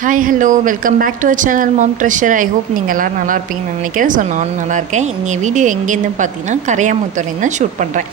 Hi hello welcome back to our channel mom treasure I hope நீங்கள் எல்லோரும் நல்லா இருப்பீங்கன்னு நினைக்கிறேன். ஸோ நானும் நல்லா இருக்கேன். இங்கே வீடியோ எங்கேருந்து பார்த்தீங்கன்னா கரையாமுத்தூர்லேருந்து தான் ஷூட் பண்ணுறேன்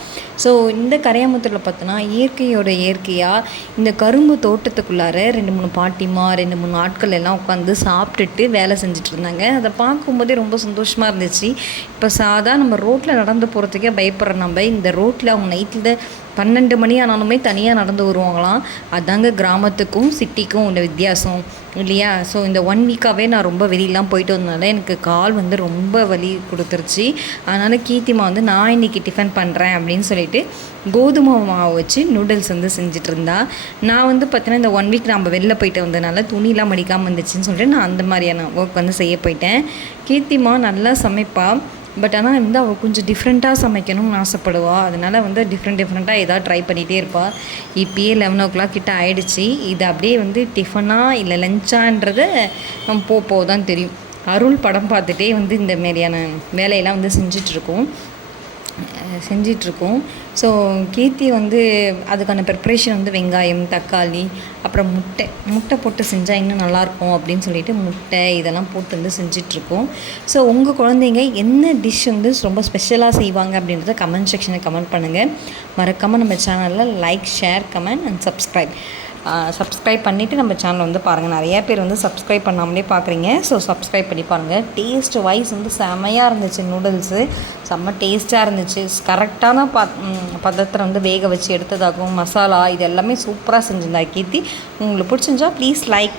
ஸோ இந்த கரையாமுத்தூரில் பார்த்தோன்னா இயற்கையோட இயற்கையாக இந்த கரும்பு தோட்டத்துக்குள்ளார ரெண்டு மூணு பாட்டிமா ரெண்டு மூணு ஆட்கள் எல்லாம் உட்காந்து சாப்பிட்டுட்டு வேலை செஞ்சுட்டு இருந்தாங்க. அதை பார்க்கும்போதே ரொம்ப சந்தோஷமாக இருந்துச்சு. இப்போ சாதா நம்ம ரோட்டில் நடந்து போகிறதுக்கே பயப்படுற நம்ம இந்த ரோட்டில் அவங்க நைட்டில் பன்னெண்டு மணி ஆனாலுமே தனியாக நடந்து வருவாங்களாம். அதாங்க கிராமத்துக்கும் சிட்டிக்கும் உள்ள வித்தியாசம். இல்லையா? ஸோ இந்த ஒன் வீக்காகவே நான் ரொம்ப வெளியெலாம் போயிட்டு வந்தனால எனக்கு கால் வந்து ரொம்ப வலி கொடுத்துருச்சு. அதனால் கீர்த்திமா வந்து நான் இன்றைக்கி டிஃபன் பண்ணுறேன் அப்படின்னு சொல்லிட்டு கோதுமை மாவு வச்சு நூடுல்ஸ் வந்து செஞ்சுட்டு இருந்தா நான் வந்து பார்த்தீங்கன்னா இந்த ஒன் வீக் நம்ம வெளில போயிட்டு வந்ததுனால துணிலாம் மடிக்காமல் இருந்துச்சுன்னு சொல்லிட்டு நான் அந்த மாதிரியான ஒர்க் வந்து செய்ய போயிட்டேன். கீர்த்திமா நல்லா சமைப்பாள் பட் ஆனால் வந்து அவள் கொஞ்சம் டிஃப்ரெண்ட்டாக சமைக்கணும்னு ஆசைப்படுவாள் அதனால் வந்து டிஃப்ரெண்ட் டிஃப்ரெண்ட்டாக ஏதாவது ட்ரை பண்ணிகிட்டே இருப்பாள் இப்போயே லெவன் ஓ கிளாக் கிட்ட ஆகிடுச்சி இது அப்படியே வந்து டிஃபனாக இல்லை லஞ்சான்றதை நம்ம போக போக தான் தெரியும். அருள் படம் பார்த்துட்டே வந்து இந்த மாரியான வேலையெல்லாம் வந்து செஞ்சிட்ருக்கோம் செஞ்சிட்ருக்கோம். ஸோ கீர்த்தி வந்து அதுக்கான ப்ரிப்ரேஷன் வந்து வெங்காயம் தக்காளி அப்புறம் முட்டை. முட்டை போட்டு செஞ்சால் இன்னும் நல்லாயிருக்கும் அப்படின்னு சொல்லிட்டு முட்டை இதெல்லாம் போட்டு வந்து செஞ்சிட்ருக்கோம். ஸோ உங்கள் குழந்தைங்க என்ன டிஷ் வந்து ரொம்ப ஸ்பெஷலாக செய்வாங்க அப்படின்றத கமெண்ட் செக்ஷனில் கமெண்ட் பண்ணுங்கள் மறக்காமல் நம்ம சேனலில் like share comment and subscribe subscribe பண்ணிவிட்டு நம்ம சேனல் வந்து பாருங்கள் நிறையா பேர் வந்து சப்ஸ்கிரைப் பண்ணாமலே பார்க்குறீங்க ஸோ சப்ஸ்கிரைப் பண்ணி பாருங்கள் டேஸ்ட் வைஸ் வந்து செமையாக இருந்துச்சு நூடுல்ஸு செம்ம டேஸ்ட்டாக இருந்துச்சு. கரெக்டான ப பதத்தில் வந்து வேக வச்சு எடுத்ததாகவும் மசாலா இது எல்லாமே சூப்பராக செஞ்சிருந்தா கீர்த்தி. உங்களுக்கு பிடிச்சிருந்தா ப்ளீஸ் லைக்